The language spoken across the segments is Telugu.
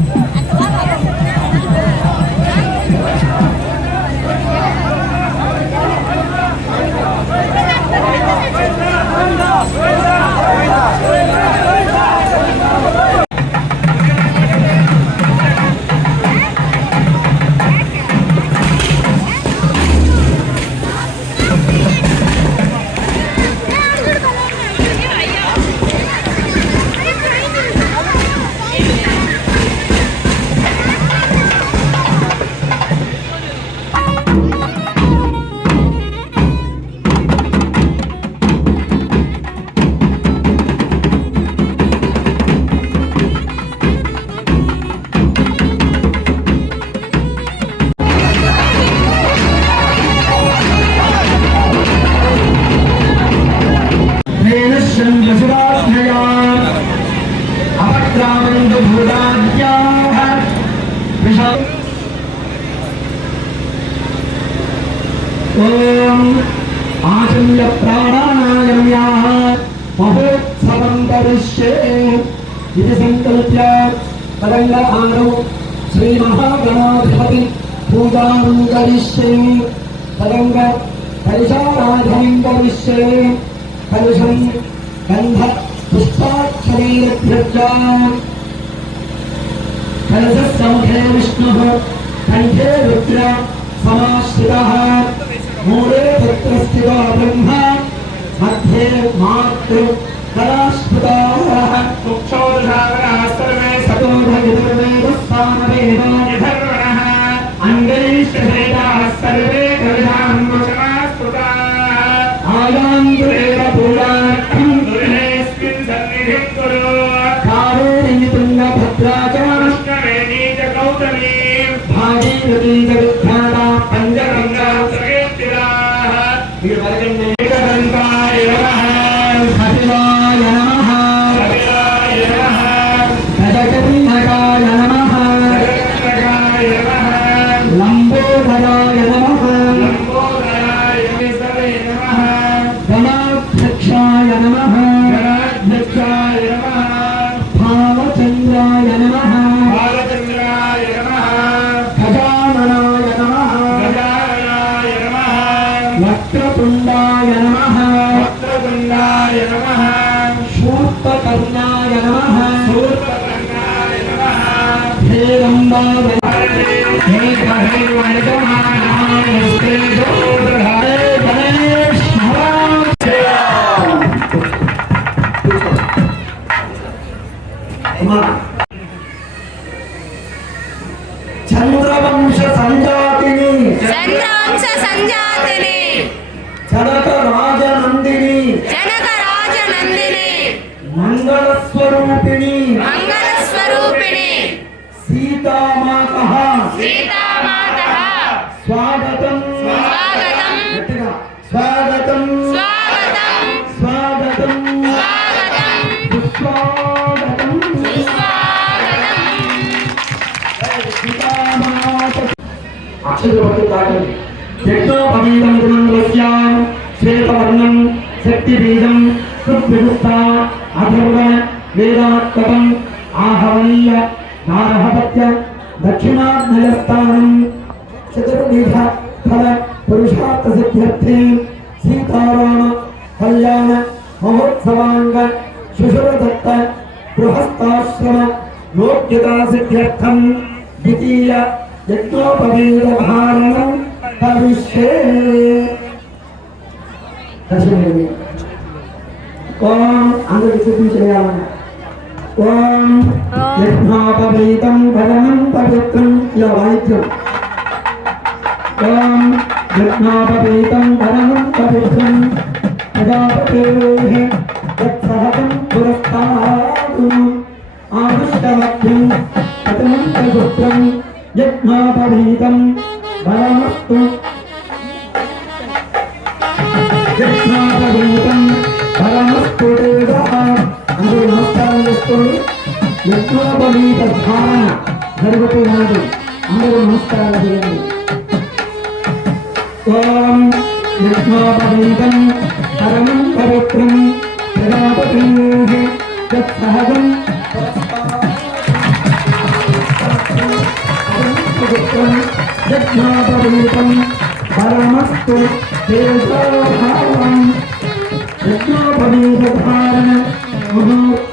Yeah. विष्णुः कण्ठे रुद्र समाश्रितः। ब्रह्म। मध्ये मातृ कलास्फुताः मुक्षोदशावरास्तर्वे చంద్రవంశ సంజాతిని చంద్రాంశ సంజాతిని జనక రాజనందిని జనక రాజనందిని మంగళ స్వరూపిణి సీతామాత సీతామాత స్వాగతం స్వాగతం గట్టిగా స్వాగతం స్వాగతం స్వాగతం స్వాగతం సుస్వాగతం సుస్వాగతం సీతామాత అక్షరపతి తాకండి యజ్ఞోపవీతమిదం దృశ్యాం శ్వేతవర్ణం శక్తిబీజం సువివస్థ అథర్వ వేదాత్మకం ఆహవనీయ నారహపత్య దక్షిణాగ్నయస్థానం చతుర్విధ ఫల పురుషార్థ సిద్ధ్యర్థే సీతారామ కళ్యాణ మహోత్సవాంగ శుశురదత్త గృహస్థాశ్రమ యోగ్యతా సిద్ధ్యర్థం ద్వితీయ యజ్ఞోపవేద భారణం కరిష్యే దర్శనమి ఓం అందరికి చూపించేయాలన్న ॐ यज्ञापवेदं भगवन् पवित्रं यवाद्यम्। ॐ यज्ञापवेदं भगवन् पवित्रं प्रजापतेः यत्सहतं पुरस्तादु आविष्टमभ्यं पतनं प्रगुप्तं यज्ञापवेदं भवनस्तु यज्ञापवेदं యజ్ఞోపవీత ధారణ జరుగుతున్నది అందరూ నమస్కారం చేయండి ఓం యజ్ఞోపవీతం పరమం పవిత్రం ప్రజాపతిः యత్సహజం యజ్ఞోపవీతం పరమస్తు తేజోభావం యజ్ఞోపవీతధారణ ముహూర్తః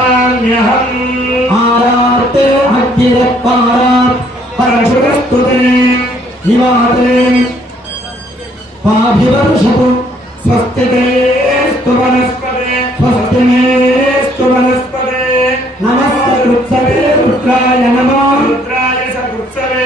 నమస్తే కృత్సవే రుద్రాయ నమో. రుద్రాయ సకృత్సవే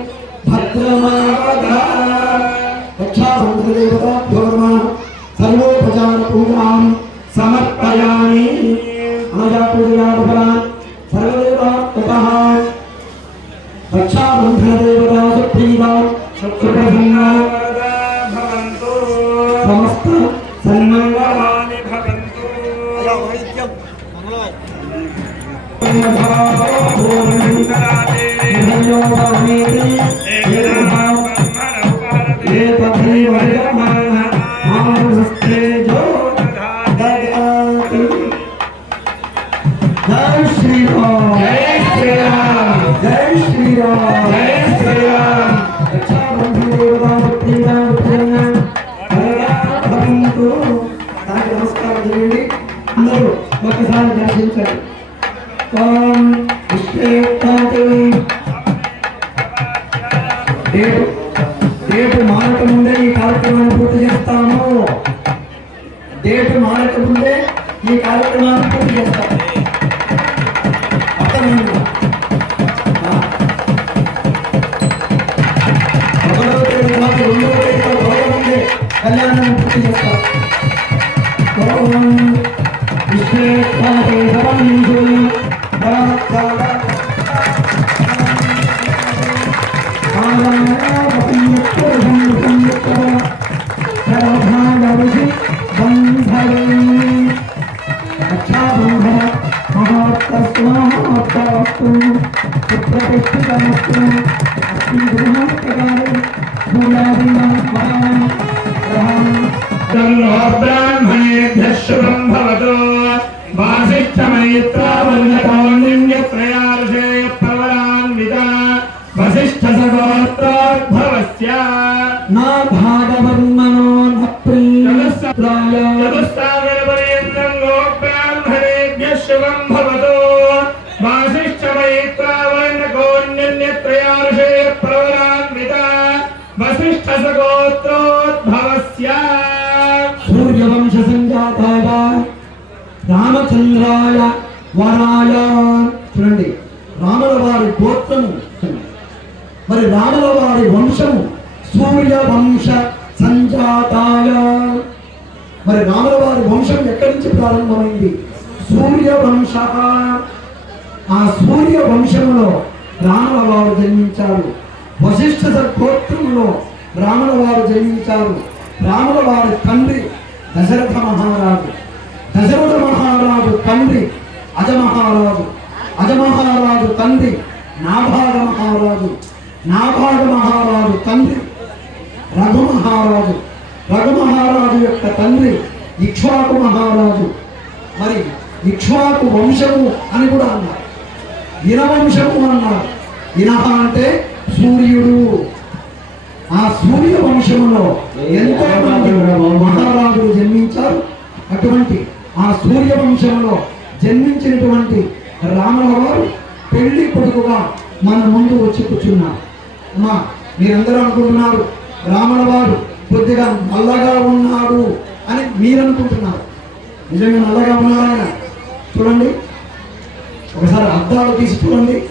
మంగళాని ఏకదా రామచంద్రాయ వరాయ చూడండి రాముల వారి గోత్రము. మరి రాముల వారి వంశము సూర్య వంశ సంజాతాయ. మరి రాముల వారి వంశం ఎక్కడి నుంచి ప్రారంభమైంది? సూర్య వంశ. ఆ సూర్య వంశములో రాముల వారు జన్మించారు. వశిష్ఠ గోత్రంలో రాముల వారు జన్మించారు. రాముల వారి తండ్రి దశరథ మహారాజు. దశరథ మహారాజు తండ్రి అజమహారాజు అజమహారాజు తండ్రి నాభాగ మహారాజు నాభాగ మహారాజు తండ్రి రఘు మహారాజు రఘు మహారాజు యొక్క తండ్రి ఇక్ష్వాకు మహారాజు మరి ఇక్ష్వాకు వంశము అని కూడా అన్నారు ఇనవంశము అన్నారు ఇనహ అంటే సూర్యుడు ఆ సూర్య వంశంలో ఎంతో మంది మహారాజులు జన్మించారు అటువంటి ఆ సూర్య వంశంలో జన్మించినటువంటి రాముల వారు పెళ్ళి కొడుకుగా మన ముందు వచ్చి కూర్చున్నారు. అమ్మా మీరందరూ అనుకుంటున్నారు రాముల వారు కొద్దిగా నల్లగా ఉన్నాడు అని మీరు అనుకుంటున్నారు నిజంగా నల్లగా ఉన్నాడు చూడండి. ఒకసారి అద్దాలు తీసి చూడండి.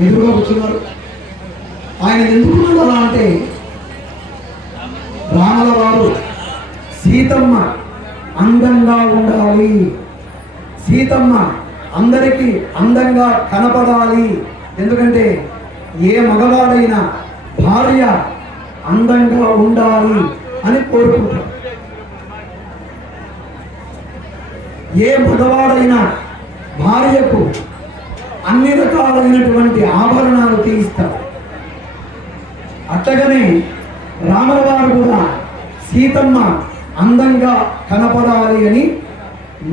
ఎదురుగా కూర్చున్నారు. ఆయన ఎందుకు అలా అంటే రాముల వారు సీతమ్మ అందంగా ఉండాలి. సీతమ్మ అందరికీ అందంగా కనపడాలి. ఎందుకంటే ఏ మగవాడైనా భార్య అందంగా ఉండాలి అని కోరుకుంటారు ఏ మగవాడైనా భార్యకు అన్ని రకాలైనటువంటి ఆభరణాలు తీయిస్తారు. అట్టగనే రామలవారు కూడా సీతమ్మ అందంగా కనపడాలి అని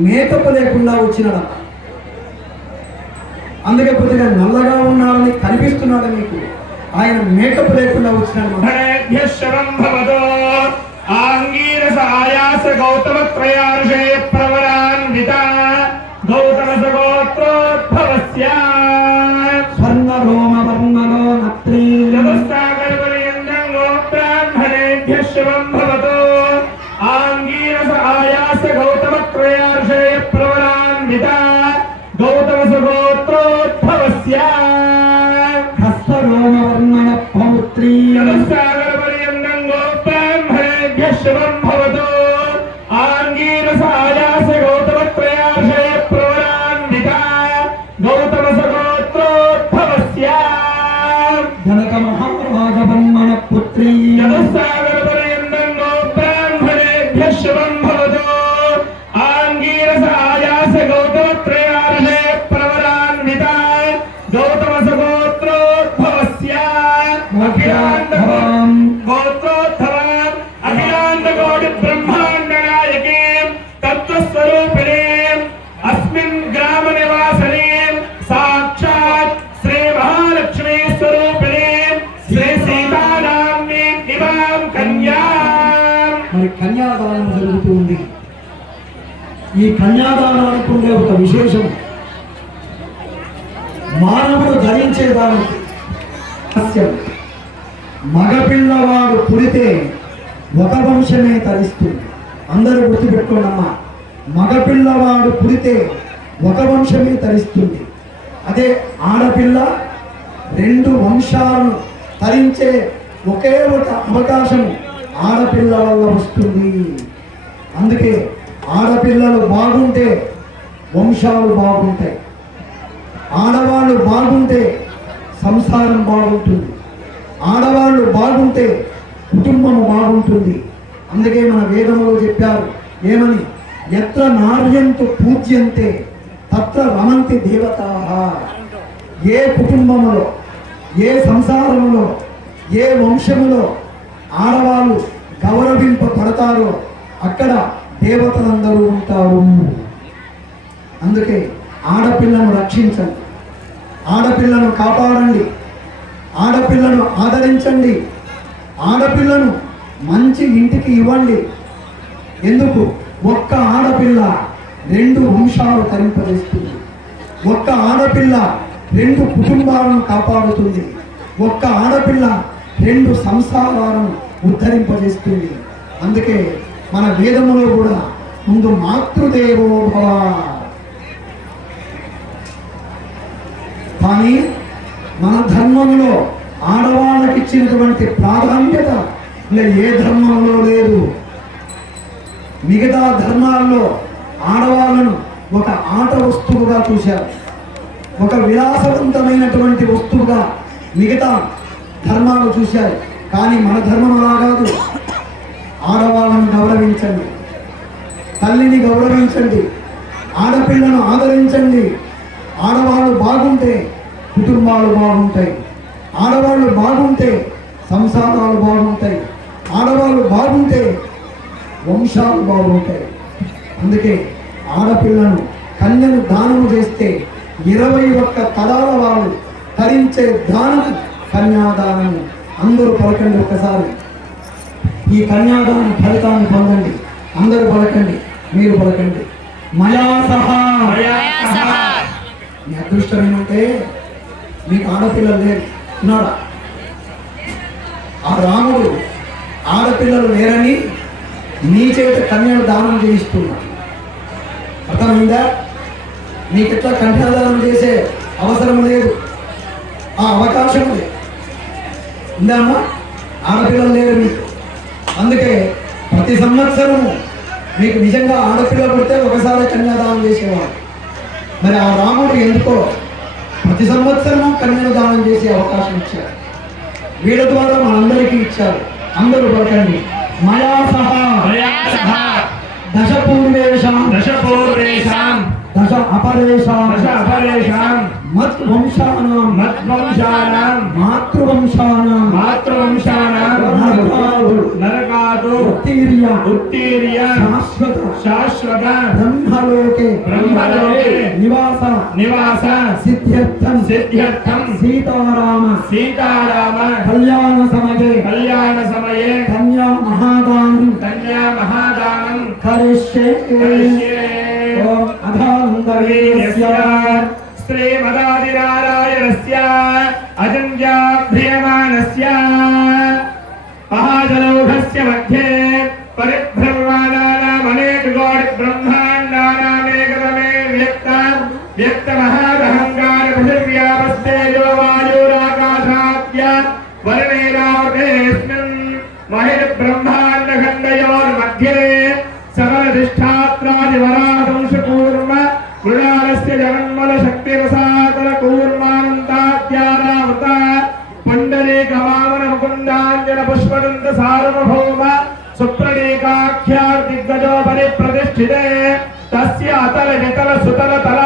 మేకప్ లేకుండా వచ్చినాడు? అందుకే కొద్దిగా నల్లగా ఉన్నాడని కనిపిస్తున్నాడు మీకు? ఆయన మేకప్ లేకుండా వచ్చినాడు ఆంగీరస ఆయాస గౌతమ త్రయార్షే ప్రవరాన్విత గౌతమ సగోత్రోద్భవస్యా పౌత్రీ మరి కన్యాదానం జరుగుతూ ఉంది. ఈ కన్యాదానానికి ఉండే ఒక విశేషం. మానవుడు ధరించేదానికి సస్యం మగపిల్లవాడు పుడితే ఒక వంశమే తరిస్తుంది అందరూ గుర్తుపెట్టుకోండమ్మా. మగపిల్లవాడు పుడితే ఒక వంశమే తరిస్తుంది. అదే ఆడపిల్ల రెండు వంశాలను తరించే ఒకే ఒక అవకాశం ఆడపిల్ల వల్ల వస్తుంది. అందుకే ఆడపిల్లలు బాగుంటే వంశాలు బాగుంటాయి. ఆడవాళ్ళు బాగుంటే సంసారం బాగుంటుంది. ఆడవాళ్ళు బాగుంటే కుటుంబం బాగుంటుంది. అందుకే మన వేదములో చెప్పారు ఏమని? ఎత్ర నార్యంతు పూజ్యంతే తత్ర రమంతి దేవత. ఏ కుటుంబములో ఏ సంసారములో ఏ వంశములో ఆడవాళ్ళు గౌరవింపబడతారో అక్కడ దేవతలందరూ ఉంటారు. అందుకే ఆడపిల్లను రక్షించండి. ఆడపిల్లను కాపాడండి. ఆడపిల్లను ఆదరించండి. ఆడపిల్లను మంచి ఇంటికి ఇవ్వండి. ఎందుకు? ఒక్క ఆడపిల్ల రెండు వంశాలు తరింపజేస్తుంది. ఒక్క ఆడపిల్ల రెండు కుటుంబాలను కాపాడుతుంది. ఒక్క ఆడపిల్ల రెండు సంసారాలను ఉద్ధరింపజేస్తుంది. అందుకే మన వేదములో కూడా ముందు మాతృదేవో భవ. కానీ మన ధర్మంలో ఆడవాళ్ళకి ఇచ్చినటువంటి ప్రాధాన్యత ఇలా ఏ ధర్మంలో లేదు. మిగతా ధర్మాల్లో ఆడవాళ్ళను ఒక ఆట వస్తువుగా చూశారు. ఒక విలాసవంతమైనటువంటి వస్తువుగా మిగతా ధర్మాలు చూశారు. కానీ మన ధర్మం అలా కాదు. ఆడవాళ్ళను గౌరవించండి. తల్లిని గౌరవించండి. ఆడపిల్లను ఆదరించండి. ఆడవాళ్ళు బాగుంటే కుటుంబాలు బాగుంటాయి. ఆడవాళ్ళు బాగుంటే సంసారాలు బాగుంటాయి. ఆడవాళ్ళు బాగుంటే వంశాలు బాగుంటాయి. అందుకే ఆడపిల్లను కన్యను దానము చేస్తే ఇరవై ఒక్క తరాల వాళ్ళు తరించే దానం కన్యాదానము అందరూ పలకండి ఒక్కసారి. ఈ కన్యాదాన ఫలితాన్ని పొందండి. అందరూ పలకండి మీరు పలకండి. మయా సహా. మీ అదృష్టం ఏమంటే మీకు ఆడపిల్లలు లేరు. ఉన్నాడా ఆ రాముడు ఆడపిల్లలు లేరని నీ చేత కన్యను దానం చేయిస్తున్నా అర్థమైందా? నీకు ఎట్లా కన్యాదానం చేసే అవసరం లేదు. ఆ అవకాశం లేదు. ఉందమ్మా ఆడపిల్లలు లేరు మీకు. అందుకే ప్రతి సంవత్సరము మీకు నిజంగా ఆడపిల్ల పుడితే ఒకసారి కన్యాదానం చేసేవాడు. మరి ఆ రాముడు ఎందుకో ప్రతి సంవత్సరము కన్యాదానం చేసే అవకాశం ఇచ్చారు వీళ్ళ ద్వారా మనందరికీ ఇచ్చారు అందరూ సహా. మయా సహా. దశ పూర్వేషాం. దశ పూర్వేషాం. దశ అపరేషాం. దశ అపరేషాం. మత్ వంశానాం మద్వంశానాం మాతృవంశానాం. మాతృవంశానాం. నరకాదు. నరకాదు. ఉత్తీర్య. ఉత్తీర్య. శాశ్వత. శాశ్వత. బ్రహ్మలోకే. బ్రహ్మలోకే. నివాస. నివాస. సిద్ధ్యర్థం. సిద్ధ్యర్థం. సీతారామ. సీతారామ. కళ్యాణ సమయే. కళ్యాణ సమయే. కన్యా మహాదానం. కన్యా మహాదానం. కరిష్యే. కరిష్యే. ఓం అధాంతరీయస్య శ్రీమదాదినారాయణస్య सुप्रणीकाख्यार्दिग्गजोपरि प्रतिष्ठिते तस्य अतल वितल सुतल तलातल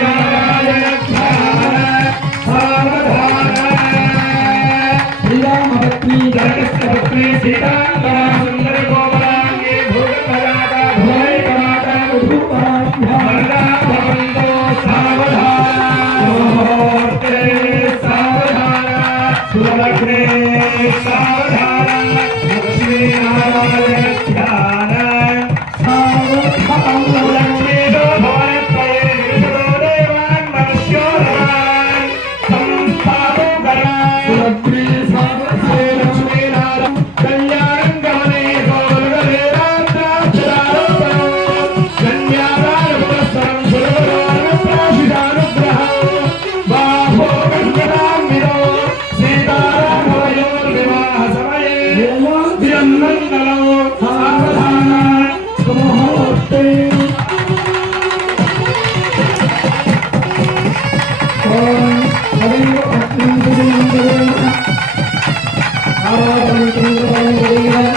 ஆராதனை செய்து வருகிறேன்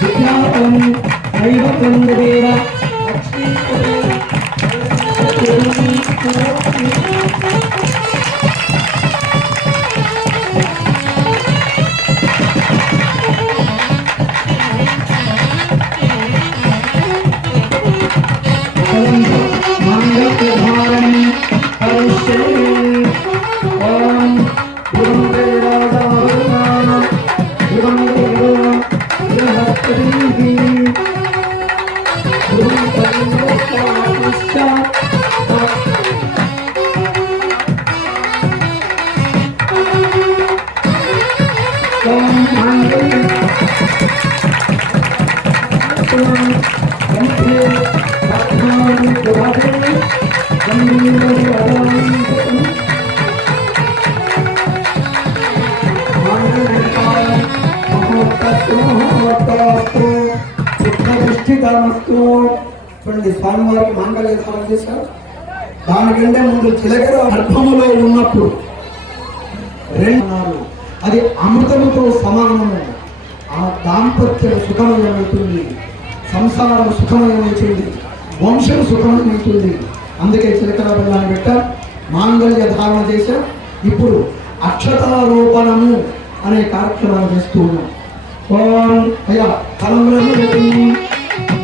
விஜயாபம் தெய்வம் வருகிறேன் స్వామివారికి మాంగళ్య ధారణ చేశారు. దానికంటే ముందు చిలకర గర్భములో ఉన్నప్పుడు రెండు అది అమృతముతో సమానము. ఆ దాంపత్యం సుఖమయమవుతుంది. సంసారం సుఖమయమవుతుంది. వంశం సుఖమయమవుతుంది. అందుకే చిలకల బెల్లాన్ని పెట్టాం. మాంగళ్య ధారణ చేశాం. ఇప్పుడు అక్షతారోపణము అనే కార్యక్రమాలు చేస్తూ ఉన్నాం. ఓం అయ్యా కలంబరము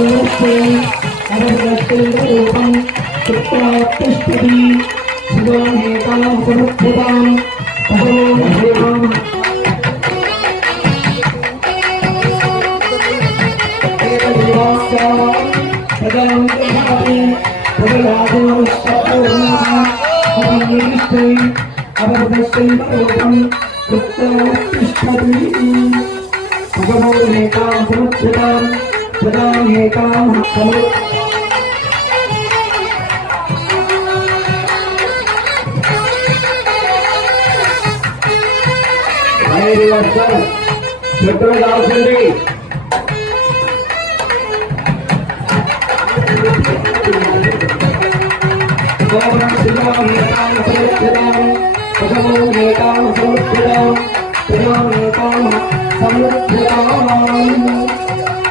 மூன்று அவர்கள் கட்டுகின்ற ఐదు వస్తారు చెట్టులు కావాల్సింది.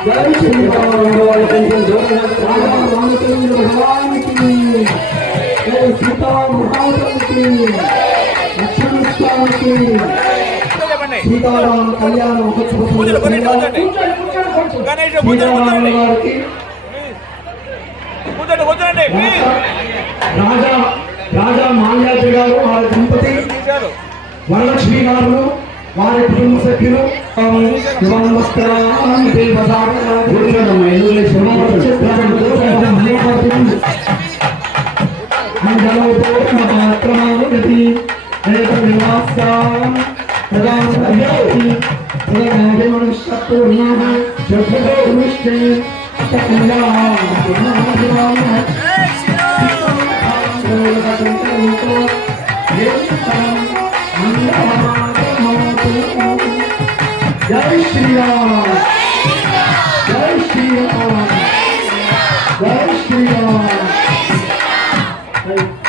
జై శ్రీరామ్ భగవానికి జై స్వామికి సీతారామ కళ్యాణ మహోత్సవ ప్లీజ్ రాజా రాజా మాల్యాద్రి గారు వారి దంపతి వరలక్ష్మి గారు వారి కుటుంబ సభ్యులు యువన వస్త్రాన్ని జై శ్రీరామ్ జై శ్రీరామ్ జై శ్రీరామ్ చెప్పండి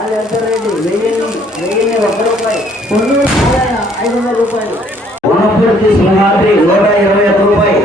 మాల్యారెడ్డి వెయ్యిన్ని వెయ్యిన్ని ఒక్క రూపాయి పొన్నూరు ఐదు వందల రూపాయలు వనపర్తి సింహాద్రి నూట ఇరవై ఒక్క రూపాయి